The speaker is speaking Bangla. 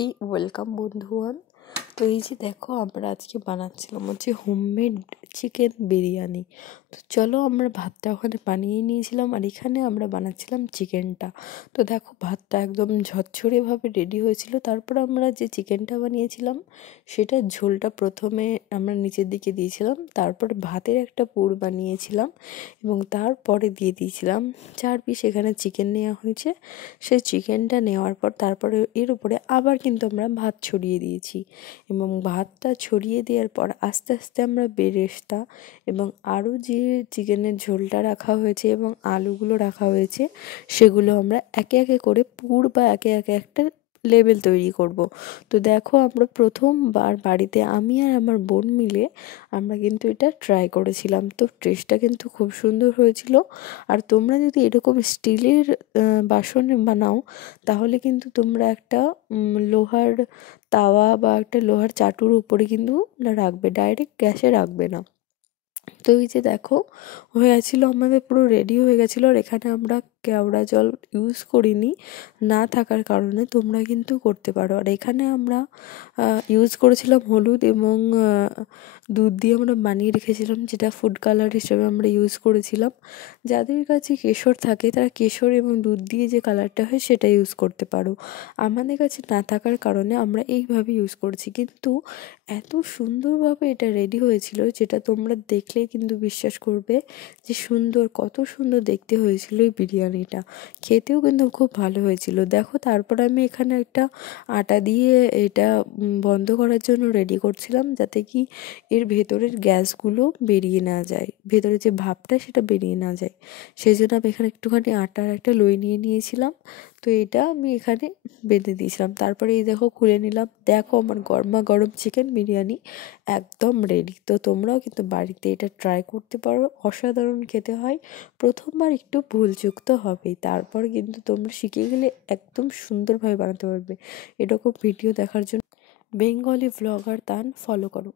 সবাইকেই ওয়েলকাম বন্ধুগণ। তো এই যে দেখো আমরা আজকে বানাচ্ছিলাম হচ্ছে হোমমেড চিকেন বিরিয়ানি। তো চলো আমরা ভাতটা ওখানে বানিয়ে নিয়েছিলাম আর এখানে আমরা বানাচ্ছিলাম চিকেনটা। তো দেখো ভাতটা একদম ঝরঝরেভাবে রেডি হয়েছিল। তারপর আমরা যে চিকেনটা বানিয়েছিলাম সেটার ঝোলটা প্রথমে আমরা নিচের দিকে দিয়েছিলাম, তারপর ভাতের একটা পুর বানিয়েছিলাম এবং তারপরে দিয়ে দিয়েছিলাম 4 পিস এখানে চিকেন নেওয়া হয়েছে। সেই চিকেনটা নেওয়ার পর তারপরে এর উপরে আবার কিন্তু আমরা ভাত ছড়িয়ে দিয়েছি এবং ভাতটা ছড়িয়ে দেওয়ার পর আস্তে আস্তে আমরা বেরেস্তা এবং আরও যে চিকেনের ঝোলটা রাখা হয়েছে এবং আলুগুলো রাখা হয়েছে সেগুলো আমরা একে একে করে পুর বা একে একে একটা লেবেল তৈরি করব। তো দেখো আমরা প্রথমবার বাড়িতে আমি আর আমার বোন মিলে আমরা কিন্তু এটা ট্রাই করেছিলাম। তো টেস্টটা কিন্তু খুব সুন্দর হয়েছিল। আর তোমরা যদি এরকম স্টিলের বাসনে বানাও তাহলে কিন্তু তোমরা একটা লোহার তাওয়া বা একটা লোহার চাটুর উপরে কিন্তু রাখবে, ডাইরেক্ট গ্যাসে রাখবে না। তো এই যে দেখো হয়ে গেছিলো, আমাদের পুরো রেডি হয়ে গেছিলো। আর এখানে আমরা কেওড়া জল ইউজ করিনি, না থাকার কারণে তোমরা কিন্তু করতে পারো। আর এখানে আমরা ইউজ করেছিলাম হলুদ এবং দুধ দিয়ে আমরা বানিয়ে রেখেছিলাম, যেটা ফুড কালার হিসেবে আমরা ইউজ করেছিলাম। যাদের কাছে কেশর থাকে তারা কেশর এবং দুধ দিয়ে যে কালারটা হয় সেটা ইউজ করতে পারো। আমাদের কাছে না থাকার কারণে আমরা এইভাবে ইউজ করেছি, কিন্তু এত সুন্দরভাবে এটা রেডি হয়েছিল যেটা তোমরা দেখলেই কিন্তু বিশ্বাস করবে যে সুন্দর, কত সুন্দর দেখতে হয়েছিল এই বিরিয়ানিটা। খেতেও কিন্তু খুব ভালো হয়েছিল। দেখো তারপর আমি এখানে একটা আটা দিয়ে এটা বন্ধ করার জন্য রেডি করছিলাম, যাতে কি এর ভেতরের গ্যাসগুলো বেরিয়ে না যায়, ভেতরে যে ভাপটা সেটা বেরিয়ে না যায়। সেই জন্য আমি এখানে একটুখানি আটার একটা লই নিয়ে নিয়েছিলাম। তো এটা আমি এখানে বেঁধে দিয়েছিলাম। তারপরে এই দেখো খুলে নিলাম, দেখো আমার গরমা গরম চিকেন বিরিয়ানি একদম রেডি। তো তোমরাও কিন্তু বাড়িতে এটা ট্রাই করতে পারো, অসাধারণ খেতে হয়। প্রথমবার একটু ভুলচুক তো হবেই, তারপর কিন্তু তোমরা শিখে গেলে একদম সুন্দরভাবে বানাতে পারবে। এরকম ভিডিও দেখার জন্য বেঙ্গলি ভ্লগার তান ফলো করো।